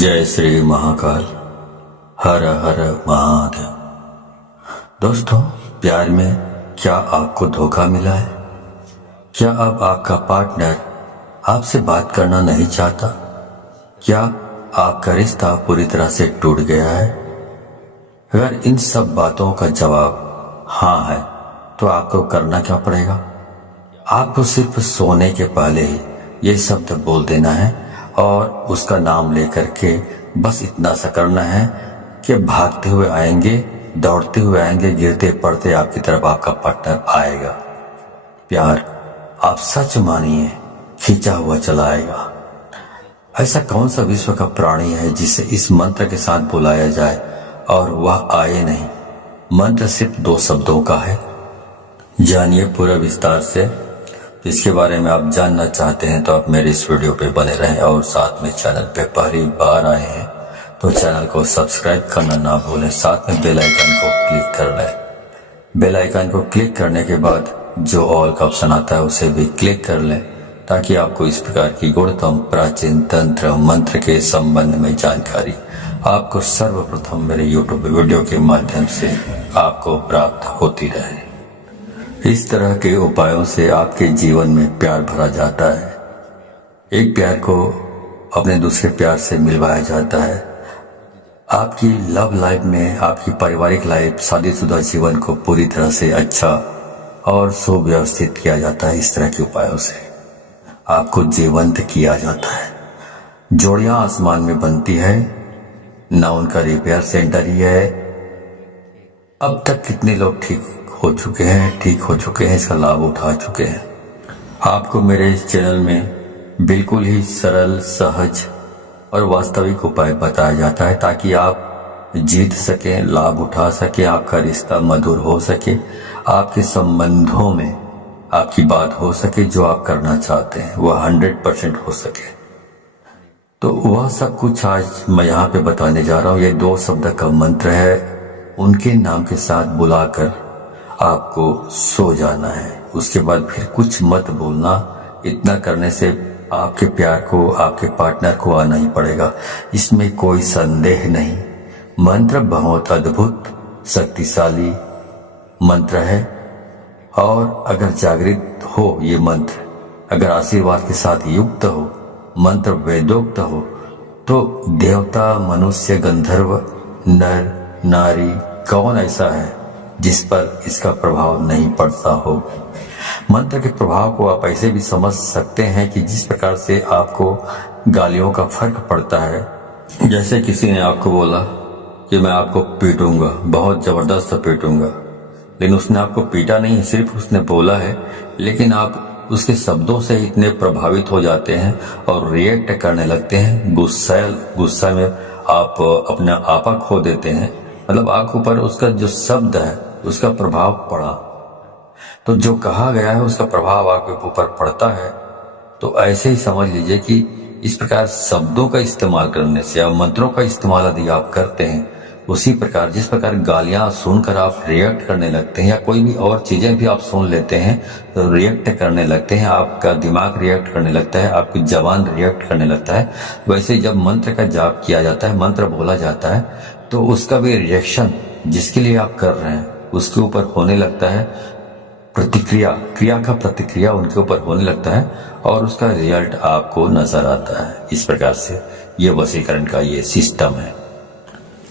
जय श्री महाकाल। हर हर महादेव। दोस्तों, प्यार में क्या आपको धोखा मिला है? क्या अब आपका पार्टनर आपसे बात करना नहीं चाहता? क्या आपका रिश्ता पूरी तरह से टूट गया है? अगर इन सब बातों का जवाब हाँ है तो आपको करना क्या पड़ेगा? आपको सिर्फ सोने के पहले ही ये शब्द बोल देना है और उसका नाम लेकर के बस इतना सा करना है कि भागते हुए आएंगे, दौड़ते हुए आएंगे, गिरते पड़ते आपकी तरफ आपका पार्टनर आएगा। प्यार आप सच मानिए खींचा हुआ चला आएगा। ऐसा कौन सा विश्व का प्राणी है जिसे इस मंत्र के साथ बुलाया जाए और वह आए नहीं? मंत्र सिर्फ 2 शब्दों का है। जानिए पूरा विस्तार से। इसके बारे में आप जानना चाहते हैं तो आप मेरे इस वीडियो पे बने रहें और साथ में चैनल पे पहली बार आए हैं तो चैनल को सब्सक्राइब करना ना भूलें। साथ में बेल आइकन को क्लिक कर लें। बेल आइकन को क्लिक करने के बाद जो ऑल का ऑप्शन आता है उसे भी क्लिक कर लें ताकि आपको इस प्रकार की गुणतम प्राचीन तंत्र मंत्र के संबंध में जानकारी आपको सर्वप्रथम मेरे यूट्यूब वीडियो के माध्यम से आपको प्राप्त होती रहे। इस तरह के उपायों से आपके जीवन में प्यार भरा जाता है। एक प्यार को अपने दूसरे प्यार से मिलवाया जाता है। आपकी लव लाइफ में, आपकी पारिवारिक लाइफ, शादीशुदा जीवन को पूरी तरह से अच्छा और सुव्यवस्थित किया जाता है। इस तरह के उपायों से आपको जीवंत किया जाता है। जोड़ियां आसमान में बनती है ना, उनका रिपेयर सेंटर ही है। अब तक कितने लोग ठीक हो चुके हैं, इसका लाभ उठा चुके हैं। आपको मेरे इस चैनल में बिल्कुल ही सरल, सहज और वास्तविक उपाय बताया जाता है ताकि आप जीत सकें, लाभ उठा सकें, आपका रिश्ता मधुर हो सके, आपके संबंधों में आपकी बात हो सके, जो आप करना चाहते हैं वह 100% हो सके। तो वह सब कुछ आज मैं यहाँ पे बताने जा रहा हूँ। ये 2 शब्द का मंत्र है। उनके नाम के साथ बुलाकर आपको सो जाना है। उसके बाद फिर कुछ मत बोलना। इतना करने से आपके प्यार को, आपके पार्टनर को आना ही पड़ेगा, इसमें कोई संदेह नहीं। मंत्र बहुत अद्भुत, शक्तिशाली मंत्र है और अगर जागृत हो ये मंत्र, अगर आशीर्वाद के साथ युक्त हो, मंत्र वेदोक्त हो, तो देवता, मनुष्य, गंधर्व, नर, नारी, कौन ऐसा है जिस पर इसका प्रभाव नहीं पड़ता हो। मंत्र के प्रभाव को आप ऐसे भी समझ सकते हैं कि जिस प्रकार से आपको गालियों का फर्क पड़ता है। जैसे किसी ने आपको बोला कि मैं आपको पीटूंगा, बहुत जबरदस्त पीटूंगा, लेकिन उसने आपको पीटा नहीं, सिर्फ उसने बोला है, लेकिन आप उसके शब्दों से इतने प्रभावित हो जाते हैं और रिएक्ट करने लगते हैं। गुस्सा में आप अपना आपा खो देते हैं। मतलब आपके ऊपर उसका जो शब्द है उसका प्रभाव पड़ा, तो जो कहा गया है उसका प्रभाव आपके ऊपर पड़ता है। तो ऐसे ही समझ लीजिए कि इस प्रकार शब्दों का इस्तेमाल करने से या मंत्रों का इस्तेमाल यदि आप करते हैं, उसी प्रकार जिस प्रकार गालियां सुनकर आप रिएक्ट करने लगते हैं या कोई भी और चीजें भी आप सुन लेते हैं तो रिएक्ट करने लगते हैं, आपका दिमाग रिएक्ट करने लगता है, आपकी जबान रिएक्ट करने लगता है। वैसे जब मंत्र का जाप किया जाता है, मंत्र बोला जाता है, तो उसका भी रिएक्शन जिसके लिए आप कर रहे हैं उसके ऊपर होने लगता है। क्रिया का प्रतिक्रिया उनके ऊपर होने लगता है और उसका रिजल्ट आपको नजर आता है। इस प्रकार से ये वशीकरण का ये सिस्टम है।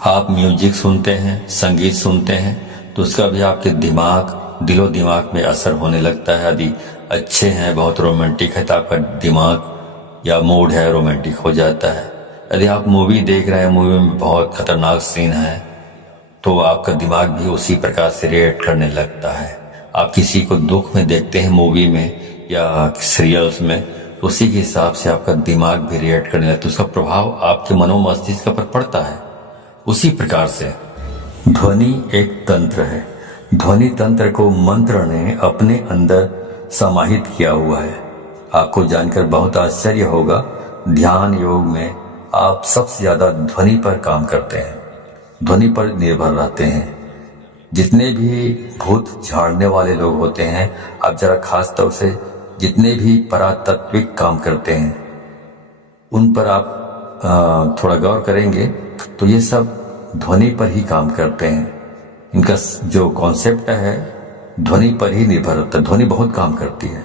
आप म्यूजिक सुनते हैं, संगीत सुनते हैं, तो उसका भी आपके दिलो दिमाग में असर होने लगता है। यदि अच्छे हैं, बहुत रोमांटिक है, तो आपका दिमाग या मूड है रोमांटिक हो जाता है। यदि आप मूवी देख रहे हैं, मूवी में बहुत खतरनाक सीन है, तो आपका दिमाग भी उसी प्रकार से रिएक्ट करने लगता है। आप किसी को दुख में देखते हैं मूवी में या सीरियल्स में, तो उसी के हिसाब से आपका दिमाग भी रिएक्ट करने लगता है। उसका प्रभाव आपके मनोमस्तिष्क पर पड़ता है। उसी प्रकार से ध्वनि एक तंत्र है। ध्वनि तंत्र को मंत्र ने अपने अंदर समाहित किया हुआ है। आपको जानकर बहुत आश्चर्य होगा, ध्यान योग में आप सबसे ज्यादा ध्वनि पर काम करते हैं, ध्वनि पर निर्भर रहते हैं। जितने भी भूत झाड़ने वाले लोग होते हैं, आप जरा खास तौर से जितने भी परातात्विक काम करते हैं, उन पर आप थोड़ा गौर करेंगे तो ये सब ध्वनि पर ही काम करते हैं। इनका जो कॉन्सेप्ट है ध्वनि पर ही निर्भर होता है। ध्वनि बहुत काम करती है।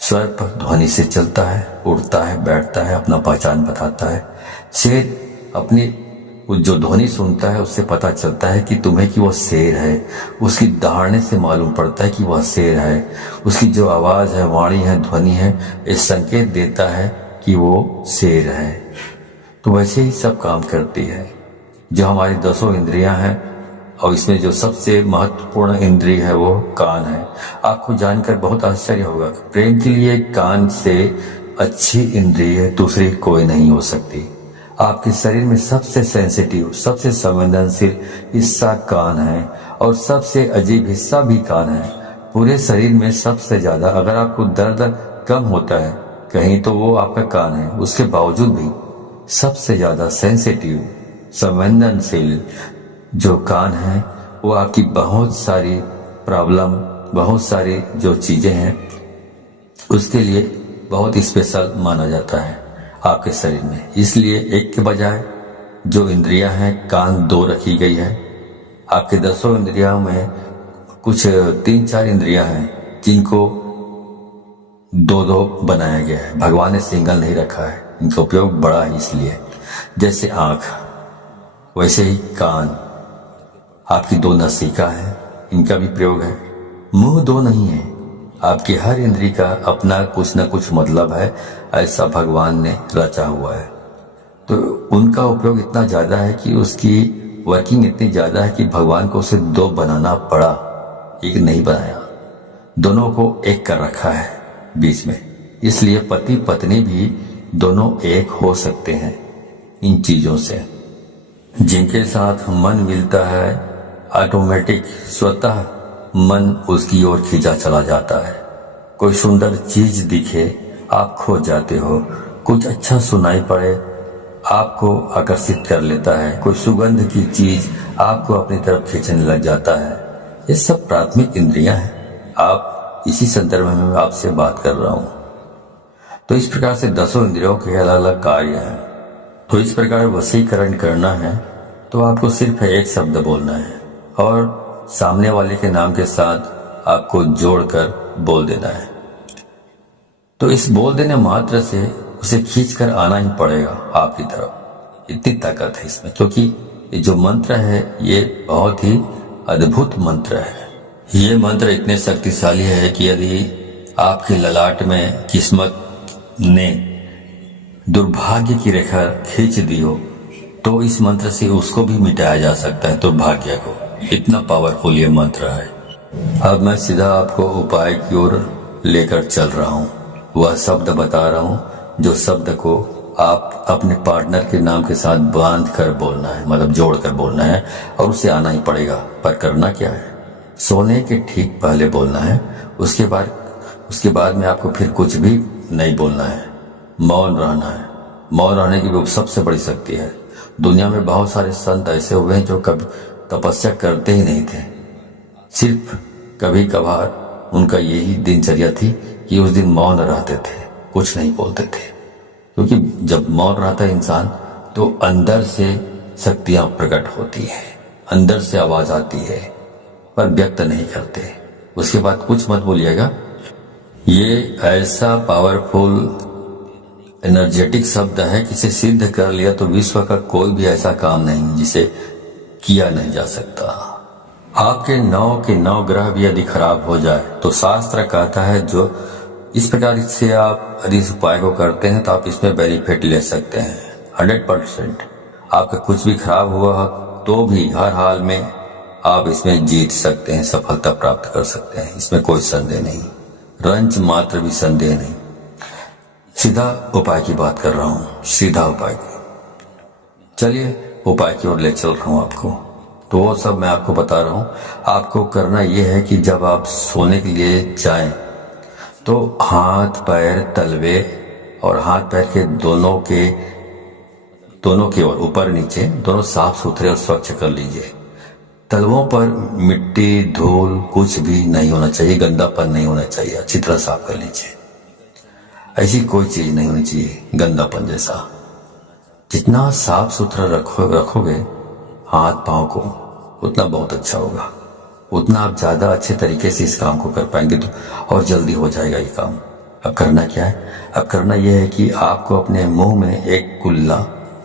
स्वर पर ध्वनि से चलता है, उड़ता है, बैठता है, अपना पहचान बताता है। शेर अपनी जो ध्वनि सुनता है उससे पता चलता है कि तुम्हें कि वह शेर है। उसकी दहाड़ने से मालूम पड़ता है कि वह शेर है। उसकी जो आवाज है, वाणी है, ध्वनि है, ये संकेत देता है कि वो शेर है। तो वैसे ही सब काम करती है। जो हमारी 10 इंद्रियां हैं और इसमें जो सबसे महत्वपूर्ण इंद्रिय है वो कान है। आपको जानकर बहुत आश्चर्य होगा, प्रेम के लिए कान से अच्छी इंद्रिय दूसरी कोई नहीं हो सकती। आपके शरीर में सबसे सेंसिटिव, सबसे संवेदनशील हिस्सा कान है और सबसे अजीब हिस्सा भी कान है। पूरे शरीर में सबसे ज्यादा अगर आपको दर्द कम होता है कहीं तो वो आपका कान है। उसके बावजूद भी सबसे ज्यादा सेंसिटिव, संवेदनशील जो कान है वो आपकी बहुत सारी प्रॉब्लम, बहुत सारी जो चीजें हैं उसके लिए बहुत स्पेशल माना जाता है आपके शरीर में। इसलिए एक के बजाय जो इंद्रियां हैं कान 2 रखी गई है। आपके 10 इंद्रियों में कुछ 3-4 इंद्रियां हैं जिनको 2-2 बनाया गया है। भगवान ने सिंगल नहीं रखा है, इनका उपयोग बड़ा है। इसलिए जैसे आंख वैसे ही कान आपकी 2 नसिका है, इनका भी प्रयोग है। मुंह 2 नहीं है। आपकी हर इंद्री का अपना कुछ न कुछ मतलब है, ऐसा भगवान ने रचा हुआ है। तो उनका उपयोग इतना ज्यादा है कि उसकी वर्किंग इतनी ज्यादा है कि भगवान को उसे 2 बनाना पड़ा, एक नहीं बनाया। दोनों को एक कर रखा है बीच में। इसलिए पति पत्नी भी दोनों एक हो सकते हैं इन चीजों से। जिनके साथ मन मिलता है ऑटोमेटिक स्वतः मन उसकी ओर खींचा चला जाता है। कोई सुंदर चीज दिखे आप खो जाते हो। कुछ अच्छा सुनाई पड़े आपको आकर्षित कर लेता है। कोई सुगंध की चीज आपको अपनी तरफ खींचने लग जाता है। ये सब प्राथमिक इंद्रियां हैं। आप इसी संदर्भ में मैं आपसे बात कर रहा हूं। तो इस प्रकार से 10 इंद्रियों के अलग अलग कार्य हैं। तो इस प्रकार वशीकरण करना है तो आपको सिर्फ एक शब्द बोलना है और सामने वाले के नाम के साथ आपको जोड़कर बोल देना है। तो इस बोल देने मात्र से उसे खींचकर आना ही पड़ेगा आपकी तरफ। इतनी ताकत है इसमें, क्योंकि ये जो मंत्र है ये बहुत ही अद्भुत मंत्र है। ये मंत्र इतने शक्तिशाली है कि यदि आपके ललाट में किस्मत ने दुर्भाग्य की रेखा खींच दी हो तो इस मंत्र से उसको भी मिटाया जा सकता है, दुर्भाग्य को। इतना पावरफुल ये मंत्र है। अब मैं सीधा आपको उपाय की ओर लेकर चल रहा हूँ। वह शब्द बता रहा हूँ जो शब्द को आप अपने पार्टनर के नाम के साथ बांध कर बोलना है, मतलब जोड़ कर बोलना है और उसे आना ही पड़ेगा। पर करना क्या है, सोने के ठीक पहले बोलना है। उसके बाद में आपको फिर कुछ भी नहीं बोलना है, मौन रहना है। मौन रहने की भी सबसे बड़ी शक्ति है। दुनिया में बहुत सारे संत ऐसे हुए हैं जो कभी तपस्या करते ही नहीं थे। सिर्फ कभी कभार उनका यही दिनचर्या थी कि उस दिन मौन रहते थे, कुछ नहीं बोलते थे। क्योंकि जब मौन रहता है इंसान तो अंदर से शक्तियां प्रकट होती है, अंदर से आवाज आती है, पर व्यक्त नहीं करते। उसके बाद कुछ मत बोलिएगा। ये ऐसा पावरफुल एनर्जेटिक शब्द है कि इसे सिद्ध कर लिया तो विश्व का कोई भी ऐसा काम नहीं जिसे किया नहीं जा सकता। आपके 9 के 9 ग्रह भी यदि खराब हो जाए तो शास्त्र कहता है जो इस प्रकार से आप यदि इस उपाय को करते हैं तो आप इसमें बेनिफिट ले सकते हैं 100%। आपका कुछ भी खराब हुआ तो भी हर हाल में आप इसमें जीत सकते हैं, सफलता प्राप्त कर सकते हैं। इसमें कोई संदेह नहीं, रंच मात्र भी संदेह नहीं। सीधा उपाय की बात कर रहा हूं, सीधा उपाय की। चलिए उपाय की ओर ले चल रहा हूं आपको। तो वो सब मैं आपको बता रहा हूं। आपको करना यह है कि जब आप सोने के लिए जाएं तो हाथ पैर तलवे और हाथ पैर के दोनों के ओर ऊपर नीचे दोनों साफ सुथरे और स्वच्छ कर लीजिए। तलवों पर मिट्टी धूल कुछ भी नहीं होना चाहिए, गंदापन नहीं होना चाहिए। अच्छी तरह साफ कर लीजिए। ऐसी कोई चीज नहीं होनी चाहिए गंदापन जैसा। जितना साफ सुथरा रखोगे हाथ पांव को, उतना बहुत अच्छा होगा, उतना आप ज्यादा अच्छे तरीके से इस काम को कर पाएंगे तो और जल्दी हो जाएगा ये काम। अब करना क्या है? अब करना यह है कि आपको अपने मुंह में एक कुल्ला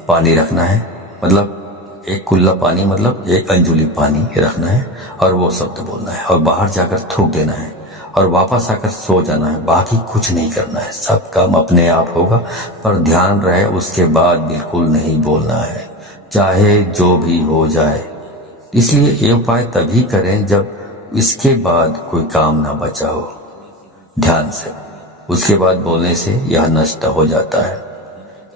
पानी रखना है, मतलब एक कुल्ला पानी मतलब एक अंजुली पानी रखना है और वो शब्द बोलना है और बाहर जाकर थूक देना है और वापस आकर सो जाना है। बाकी कुछ नहीं करना है, सब काम अपने आप होगा, पर ध्यान रहे उसके बाद बिल्कुल नहीं बोलना है, चाहे जो भी हो जाए। इसलिए ये उपाय तभी करें जब इसके बाद कोई काम ना बचा हो। ध्यान से उसके बाद बोलने से यह नष्ट हो जाता है,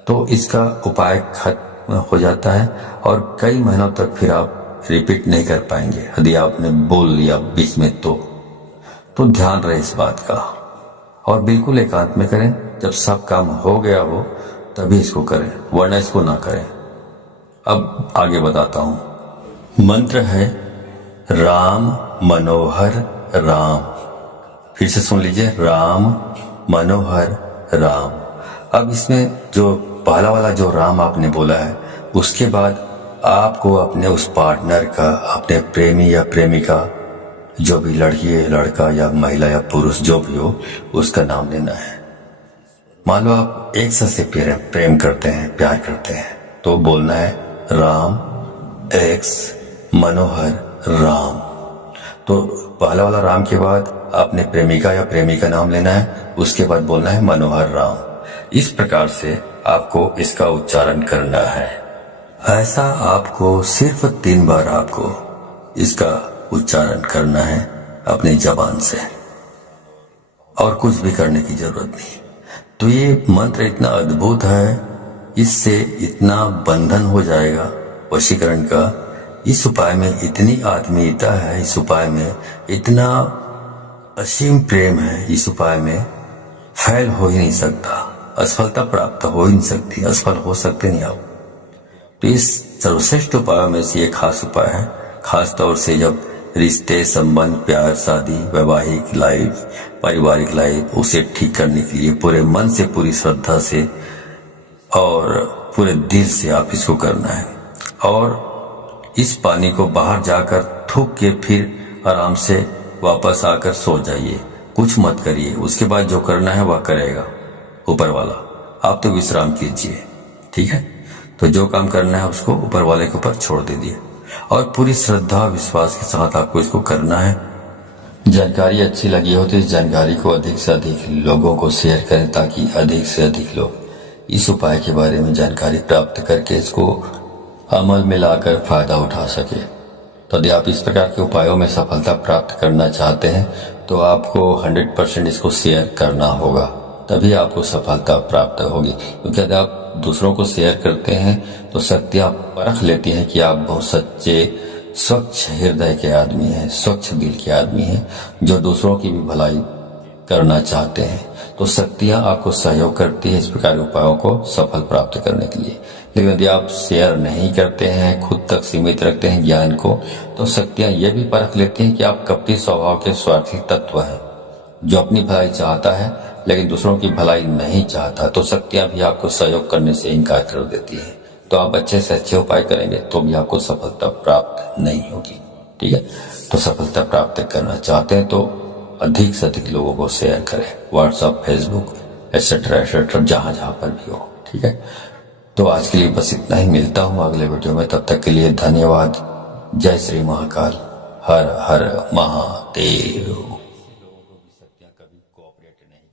तो इसका उपाय खत्म हो जाता है और कई महीनों तक फिर आप रिपीट नहीं कर पाएंगे यदि आपने बोल लिया बीच में तो ध्यान रहे इस बात का और बिल्कुल एकांत में करें। जब सब काम हो गया हो तभी इसको करें, वरना इसको ना करें। अब आगे बताता हूं। मंत्र है राम मनोहर राम। फिर से सुन लीजिए, राम मनोहर राम। अब इसमें जो पहला वाला जो राम आपने बोला है, उसके बाद आपको अपने उस पार्टनर का, अपने प्रेमी या प्रेमिका, जो भी लड़की है, लड़का या महिला या पुरुष जो भी हो, उसका नाम लेना है। मान लो आप एक साथ से प्रेम करते हैं, प्यार करते हैं, तो बोलना है राम एक्स मनोहर राम। तो पहला वाला राम के बाद आपने प्रेमिका या प्रेमी का नाम लेना है, उसके बाद बोलना है मनोहर राम। इस प्रकार से आपको इसका उच्चारण करना है। ऐसा आपको सिर्फ 3 बार आपको इसका उच्चारण करना है अपनी जबान से, और कुछ भी करने की जरूरत नहीं। तो ये मंत्र इतना अद्भुत है, इससे इतना बंधन हो जाएगा वशीकरण का। इस उपाय में इतनी आत्मीयता है, इस उपाय में इतना असीम प्रेम है, इस उपाय में फैल हो ही नहीं सकता, असफलता प्राप्त हो ही नहीं सकती, असफल हो सकते नहीं आप। तो इस सर्वश्रेष्ठ उपायों में से ये खास उपाय है, खास तौर से जब रिश्ते, संबंध, प्यार, शादी, वैवाहिक लाइफ, पारिवारिक लाइफ, उसे ठीक करने के लिए पूरे मन से, पूरी श्रद्धा से और पूरे दिल से आप इसको करना है। और इस पानी को बाहर जाकर थूक के फिर आराम से वापस आकर सो जाइए, कुछ मत करिए। उसके बाद जो करना है वह करेगा ऊपर वाला, आप तो विश्राम कीजिए, ठीक है। तो जो काम करना है उसको ऊपर वाले के ऊपर छोड़ दीजिए और पूरी श्रद्धा विश्वास के साथ आपको इसको करना है। जानकारी अच्छी लगी हो तो इस जानकारी को अधिक से अधिक लोगों को शेयर करें, ताकि अधिक से अधिक लोग इस उपाय के बारे में जानकारी प्राप्त करके इसको अमल में लाकर फायदा उठा सके। तो यदि आप इस प्रकार के उपायों में सफलता प्राप्त करना चाहते हैं तो आपको 100% इसको शेयर करना होगा, तभी आपको सफलता प्राप्त होगी। क्योंकि यदि आप दूसरों को शेयर करते हैं तो शक्तियां परख लेती हैं कि आप बहुत सच्चे, स्वच्छ हृदय के आदमी हैं, स्वच्छ दिल के आदमी हैं, जो दूसरों की भी भलाई करना चाहते हैं। तो शक्तियां आपको सहयोग करती है इस प्रकार के उपायों को सफल प्राप्त करने के लिए। लेकिन यदि आप शेयर नहीं करते हैं, खुद तक सीमित रखते हैं ज्ञान को, तो शक्तियां ये भी परख लेती हैं कि आप कपटी स्वभाव के स्वार्थी तत्व हैं, जो अपनी भलाई चाहता है लेकिन दूसरों की भलाई नहीं चाहता। तो शक्तियां भी आपको सहयोग करने से इनकार कर देती है। तो आप अच्छे से अच्छे उपाय करेंगे तो भी आपको सफलता प्राप्त नहीं होगी, ठीक है। तो सफलता प्राप्त करना चाहते हैं तो अधिक से अधिक लोगों को शेयर करें, व्हाट्सएप, फेसबुक एक्सेट्रा एक्सेट्रा, जहां जहां पर भी हो, ठीक है। तो आज के लिए बस इतना ही, मिलता हूं अगले वीडियो में, तब तक के लिए धन्यवाद। जय श्री महाकाल, हर हर महादेव।